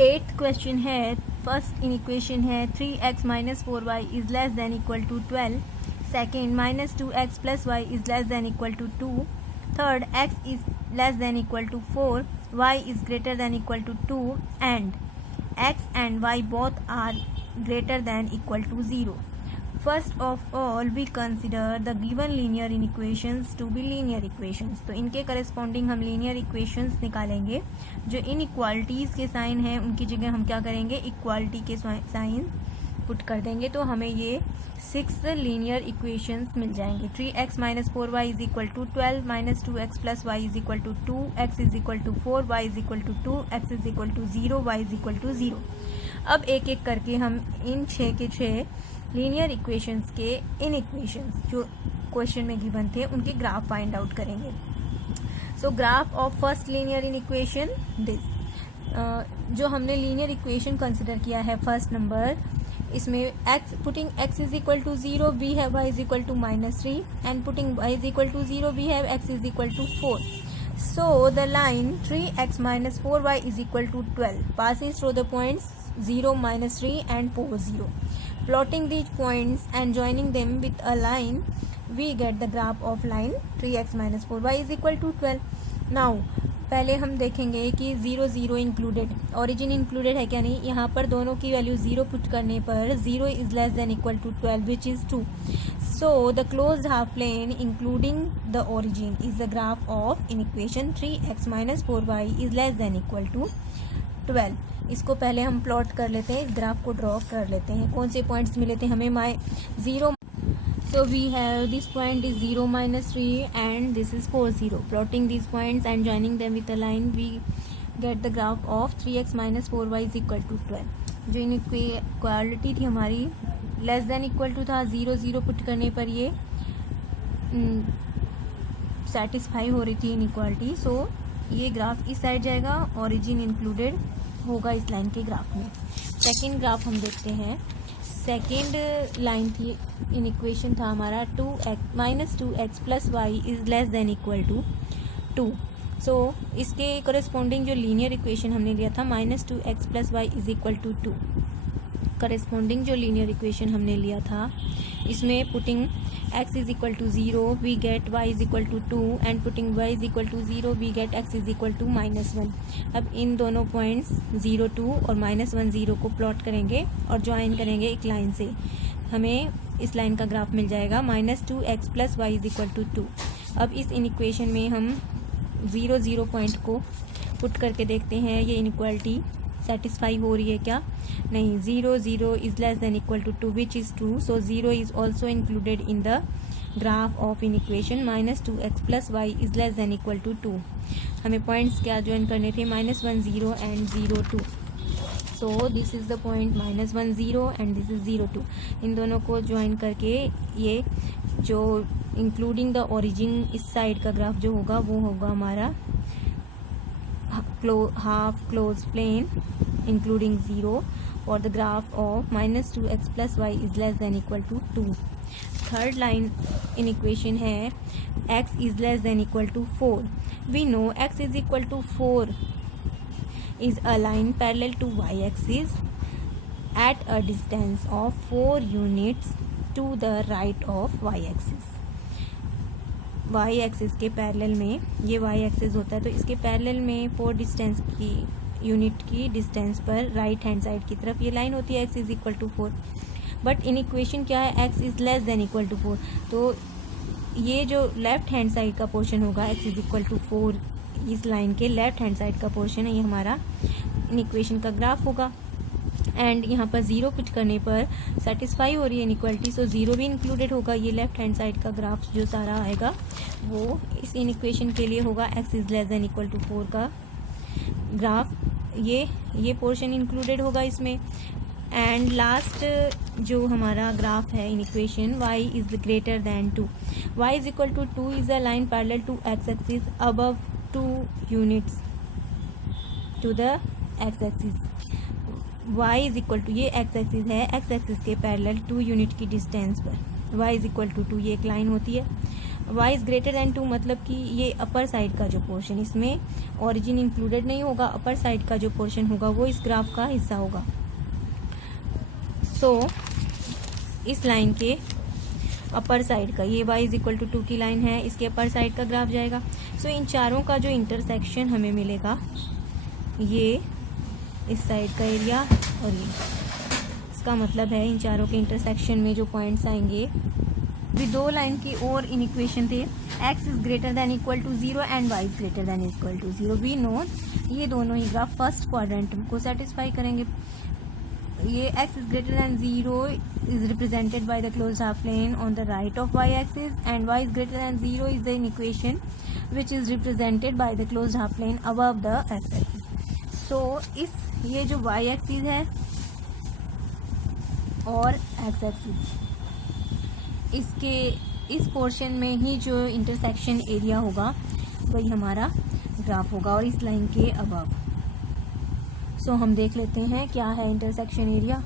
Eighth question है, first equation है 3x minus 4y is less than equal to 12. Second, minus 2x plus y is less than equal to 2. Third, x is less than equal to 4, y is greater than equal to 2 and x and y both are greater than equal to 0. First of all, we consider the given linear inequations to be linear equations. तो इनके corresponding हम linear equations निकालेंगे. जो inequalities के sign हैं उनकी जगह हम क्या करेंगे, इक्वालिटी के साइन पुट कर देंगे. तो हमें ये 6 लीनियर इक्वेशंस मिल जाएंगे. 3x minus 4y is equal to 12, minus 2x plus y is equal to 2, x is equal to 4, y is equal to 2, x is equal to 0, y is equal to 0. अब एक एक करके हम इन 6 के 6 linear equations के इन equations जो question में गिवन थे उनके ग्राफ फाइंड आउट करेंगे. So graph of first linear inequation this. जो हमने लीनियर इक्वेशन कंसिडर किया है फर्स्ट नंबर, इसमें putting x is equal to 0 we have y is equal to -3 and putting y is equal to 0 we have x is equal to 4. So the line 3x minus 4y is equal to 12 passes through the points 0, -3 and 4, 0. Plotting these points and joining them with a line, we get the graph of line 3x minus 4y is equal to 12. Now पहले हम देखेंगे कि 0, 0 included, origin included है क्या नहीं. यहाँ पर दोनों की वैल्यू 0 पुट करने पर 0 is less than equal to 12 which is 2. So the closed half plane including the origin is the graph of in equation 3x minus 4y is less than equal to 12. इसको पहले हम plot कर लेते हैं, graph को draw कर लेते हैं. कौन से पॉइंट्स मिले थे हमें, 0. So we have this point is 0, -3 and this is 4, 0. Plotting these points and joining them with a line, we get the graph of 3x minus 4y is equal to 12. जो inequality थी हमारी less than equal to था, 0, 0 put करने पर ये satisfy हो रही थी इनइक्वालिटी. सो ये ग्राफ इस साइड जाएगा, ओरिजिन इंक्लूडेड होगा इस लाइन के ग्राफ में. सेकेंड ग्राफ हम देखते हैं. सेकेंड लाइन थी इन इक्वेशन था हमारा 2x minus 2x plus y is less than equal to 2. So इसके कोरेस्पॉन्डिंग जो लीनियर इक्वेशन हमने लिया था -2x plus y is equal to 2, corresponding जो लीनियर इक्वेशन हमने लिया था इसमें putting x is equal to 0 we get y is equal to 2 and putting y is equal to 0 we get x is equal to -1. अब इन दोनों points 0, 2 और -1, 0 को plot करेंगे और ज्वाइन करेंगे एक लाइन से. हमें इस लाइन का ग्राफ मिल जाएगा -2x plus y is equal to 2. अब इस इनइक्वेशन में हम 0, 0 पॉइंट को पुट करके देखते हैं ये इनइक्वालिटी सेटिस्फाई हो रही है क्या, नहीं. 0, 0 is less than equal to 2 which is true. So 0 is also included in the graph of inequation -2x plus y is less than equal to 2. हमें पॉइंट्स क्या ज्वाइन करने थे, -1, 0 and 0, 2. So this is the point -1, 0 and this is 0, 2. इन दोनों को join करके ये जो इंक्लूडिंग द ओरिजिन इस साइड का ग्राफ जो होगा वो होगा हमारा half closed plane including 0 or the graph of -2x plus y is less than equal to 2. Third line in equation है x is less than equal to 4. We know x is equal to 4 is a line parallel to y-axis at a distance of 4 units to the right of y-axis. y axis के parallel में, ये y axis होता है तो इसके parallel में 4 distance की unit की डिस्टेंस पर राइट हैंड साइड की तरफ ये लाइन होती है x is equal to 4. But inequation क्या है, x is less than equal to 4. तो ये जो लेफ्ट हैंड साइड का पोर्शन होगा x इज इक्वल टू 4, इस लाइन के लेफ्ट हैंड साइड का पोर्शन है, ये हमारा इन इक्वेशन का ग्राफ होगा. एंड यहाँ पर 0 पुट करने पर सेटिस्फाई हो रही है इनइक्वालिटी. सो 0 भी इंक्लूडेड होगा. ये लेफ्ट हैंड साइड का ग्राफ जो सारा आएगा वो इस इन इक्वेशन के लिए होगा x is less than equal to 4 का ग्राफ. ये पोर्शन इंक्लूडेड होगा इसमें. एंड लास्ट जो हमारा ग्राफ है inequation y is greater than 2. y is equal to 2 is a line parallel to x axis above 2 units to the x axis. y is equal to, ये x axis है, x axis के parallel 2 unit की distance पर y is equal to 2 ये एक line होती है. y is greater then 2 मतलब कि ये अपर साइड का जो पोर्शन, इसमें ओरिजिन इंक्लूडेड नहीं होगा, अपर साइड का जो पोर्शन होगा वो इस ग्राफ का हिस्सा होगा। सो इस लाइन के अपर साइड का, ये y इज इक्वल टू 2 की लाइन है, इसके अपर साइड का ग्राफ जाएगा। सो इन चारों का जो इंटरसेक्शन हमें मिलेगा, ये इस साइड का एरिया और ये, इसका मतलब है इन चारों के इंटरसेक्शन में जो पॉइंट्स आएंगे, भी दो लाइन की और इन इक्वेशन थे, x is greater than equal to 0 and y is greater than equal to 0। We know ये दोनों ही ग्राफ फर्स्ट क्वाड्रेंट को सेटिस्फाई करेंगे। ये x is greater than 0 is represented by the closed half plane on the right of y axis, and y is greater than 0 is the equation which is represented by the closed half plane above the x axis. So ये जो y axis है और x axis, इसके इस portion में ही जो intersection area होगा वही हमारा ग्राफ होगा और इस लाइन के अबव। सो हम देख लेते हैं क्या है intersection area.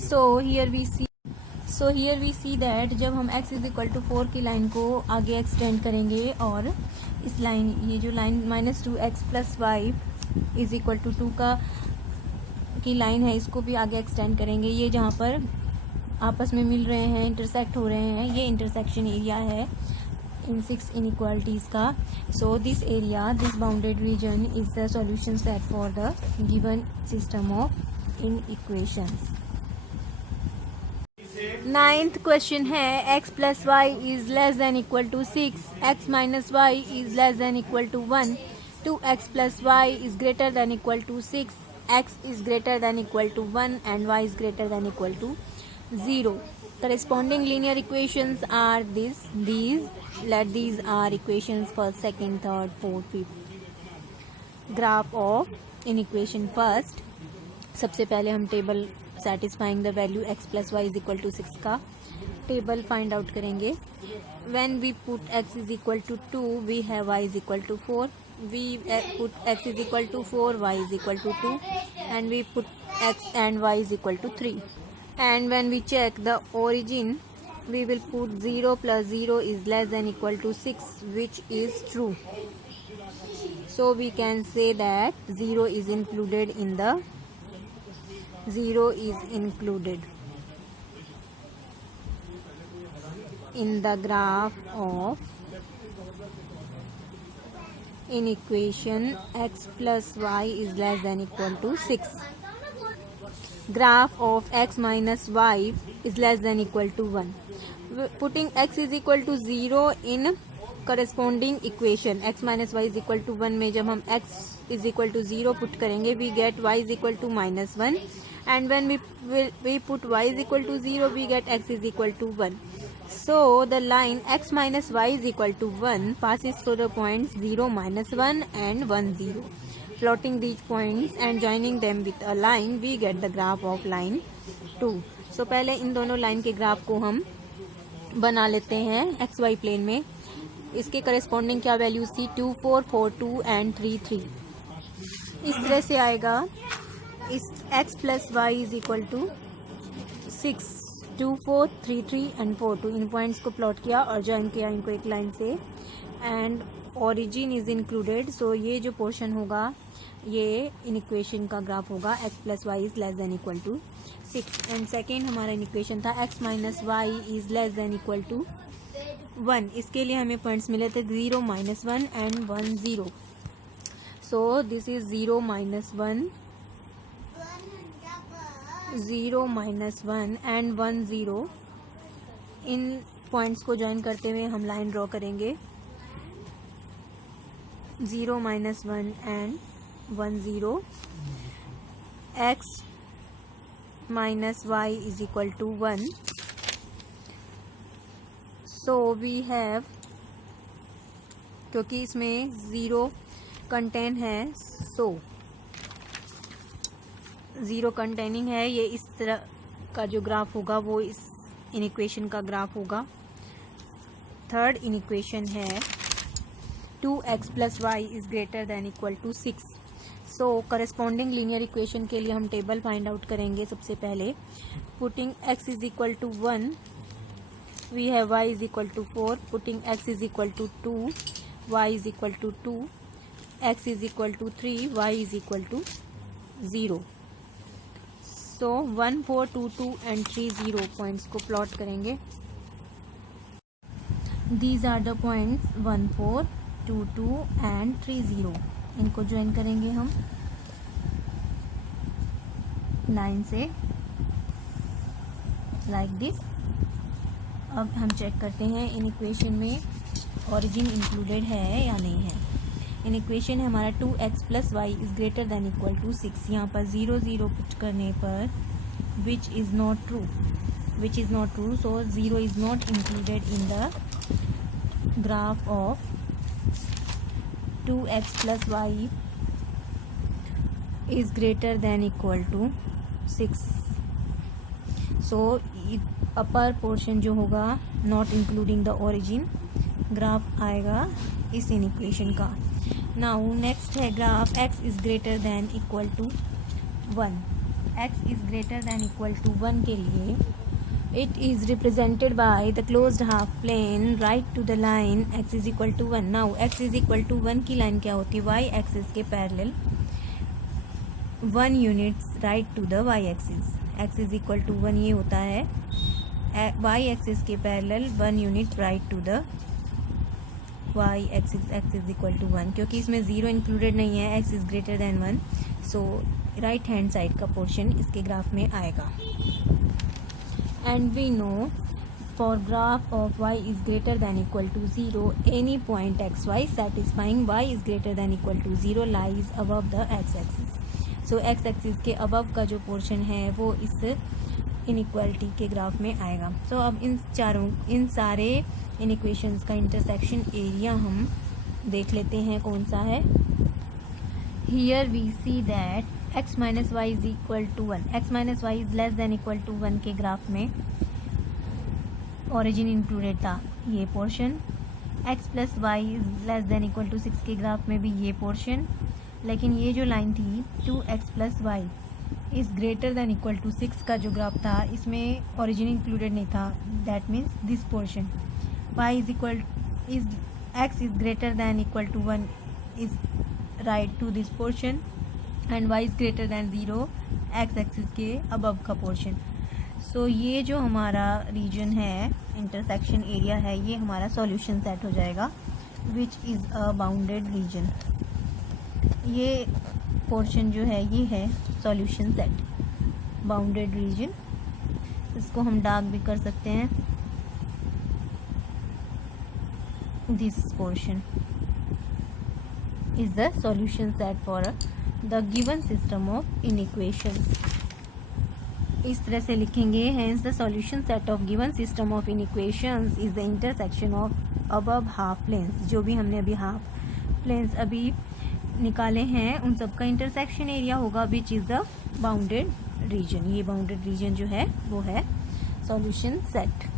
So here we see that जब हम x इज इक्वल टू 4 की लाइन को आगे एक्सटेंड करेंगे और इस लाइन, ये जो line -2x plus y is equal to 2 की लाइन है, इसको भी आगे एक्सटेंड करेंगे। ये जहाँ पर आपस में मिल रहे हैं, इंटरसेक्ट हो रहे हैं, ये इंटरसेक्शन एरिया है इन 6 इनइक्वालिटीज का। So this area, this bounded region is the solution set for the given system of inequations. 9th question है x plus y is less than equal to 6, x minus y is less than equal to 1, 2x plus y is greater than equal to 6, x is greater than equal to 1 and y is greater than equal to 0. Corresponding linear equations are these. Let these are equations first, second, third, fourth, fifth. Graph of inequation first. सबसे पहले हम table satisfying the value x plus y is equal to 6 का table find out करेंगे। When we put x is equal to 2, we have y is equal to 4. We put x is equal to 4, y is equal to 2, and we put x and y is equal to 3. And when we check the origin, we will put 0 plus 0 is less than equal to 6, which is true. So we can say that 0 is included in the graph of in equation x plus y is less than equal to 6. Graph of x minus y is less than equal to 1. Putting x is equal to 0 in corresponding equation x minus y is equal to 1 में जब हम x is equal to 0 put करेंगे, we get y is equal to -1, and when we put y is equal to 0, we get x is equal to 1. So the line x minus y is equal to 1 passes through the points 0, -1 and 1, 0. Plotting these points and joining them with a line, we get the graph of line 2. So पहले इन दोनों line के graph को हम बना लेते हैं x Y plane में। इसके करस्पॉन्डिंग क्या वैल्यूज थी, 2, 4, 4, 2 एंड 3, 3। इस तरह से आएगा। इस x plus y is equal to 6, 2, 4, 3, 3 and 4, 2। इन पॉइंट्स को प्लॉट किया और ज्वाइन किया इनको एक लाइन से, and origin is included. So ये जो पोर्शन होगा ये इन इक्वेशन का ग्राफ होगा, x plus y is less than equal to 6। And second हमारा इन इक्वेशन था x minus y is less than equal to 1। इसके लिए हमें पॉइंट्स मिले थे 0, -1 and 1, 0। So this is 0, -1, 0, -1 and 1, 0। In points को ज्वाइन करते हुए हम लाइन ड्रॉ करेंगे, 0, -1 and 1, 0। x minus y is equal to 1. So we have, क्योंकि इसमें 0 कंटेन है, सो 0 कंटेनिंग है, ये इस तरह का जो ग्राफ होगा वो इस इन इक्वेशन का ग्राफ होगा। थर्ड इन इक्वेशन है 2x plus y is greater than equal to 6। So corresponding linear equation के लिए हम टेबल फाइंड आउट करेंगे। सबसे पहले putting x is equal to 1 we have y is equal to 4, putting x is equal to 2, y is equal to 2, x is equal to 3, y is equal to 0. So 1, 4, 2, 2 and 3, 0 points को plot करेंगे. These are the points 1, 4, 2, 2 and 3, 0. इनको join करेंगे हम line से like this. अब हम check करते हैं इन इक्वेशन में ओरिजिन इंक्लूडेड है या नहीं है. इन इक्वेशन है हमारा 2x plus y is greater than equal to 6. यहाँ पर 0, 0 पुट करने पर which is not true, so 0 is not included in the graph of 2x plus y is greater than equal to 6. So upper portion जो होगा not including the origin graph आएगा इस inequation का. Now next है graph x is greater than equal to 1. x is greater than equal to 1 के लिए it is represented by the closed half plane right to the line x is equal to 1. Now x is equal to 1 की line क्या होती है, y axis के parallel 1 units right to the y axis. x is equal to 1 ये होता है y axis के parallel 1 unit right to the y axis. x is equal to 1 क्योंकि इसमें 0 इंक्लूडेड नहीं है, x is greater than 1, so right hand side का portion इसके ग्राफ में आएगा. And we know for graph of y is greater than equal to 0 any point x y satisfying y is greater than equal to 0 lies above the x axis. So x axis के above का जो portion है वो इस inequality के graph में आएगा. सो अब इन सारे इन इक्वेशंस का इंटरसेक्शन एरिया हम देख लेते हैं कौन सा है. Here we see that x minus y is equal to 1, x minus y is less than equal to 1 के ग्राफ में ओरिजिन इंक्लूडेड था ये portion. x plus y is less than equal to 6 के ग्राफ में भी ये portion. लेकिन ये जो लाइन थी 2x plus y is greater than equal to 6 का जो ग्राफ था इसमें ओरिजिन इंक्लूडेड नहीं था. That means this portion y is equal is x is greater than equal to 1 is right to this portion and y is greater than 0 x axis के above का portion. So ये जो हमारा reason है intersection area है ये हमारा solution set हो जाएगा which is a bounded reason. ये पोर्शन जो है ये है सॉल्यूशन सेट बाउंडेड रीजन. इसको हम डार्क भी कर सकते हैं. This portion is the solution set for the given system of inequations. इस तरह से लिखेंगे. Hence the solution set of given system of inequations is the intersection of above half planes. जो भी हमने अभी हाफ प्लेन्स अभी निकाले हैं उन सब का इंटरसेक्शन एरिया होगा which is the bounded reason. ये बाउंडेड रीजन जो है वो है सॉल्यूशन सेट.